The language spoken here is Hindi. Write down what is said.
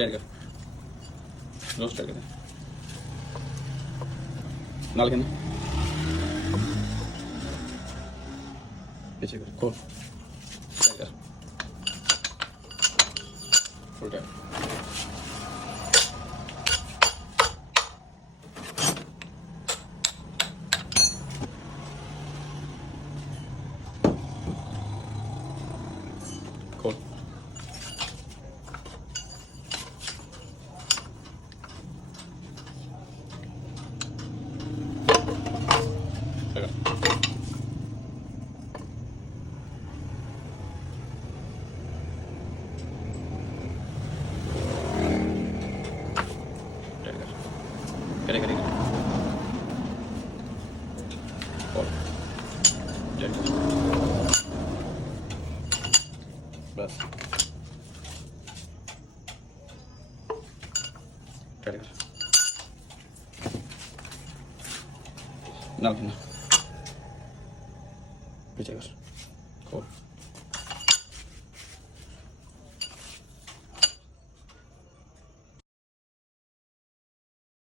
शेयर कर रोस्ट करके दे डाल के ना पीछे कर खोल शेयर कर फुल टैप खोल करे करे और बस करे कर ना पीछे कर खोल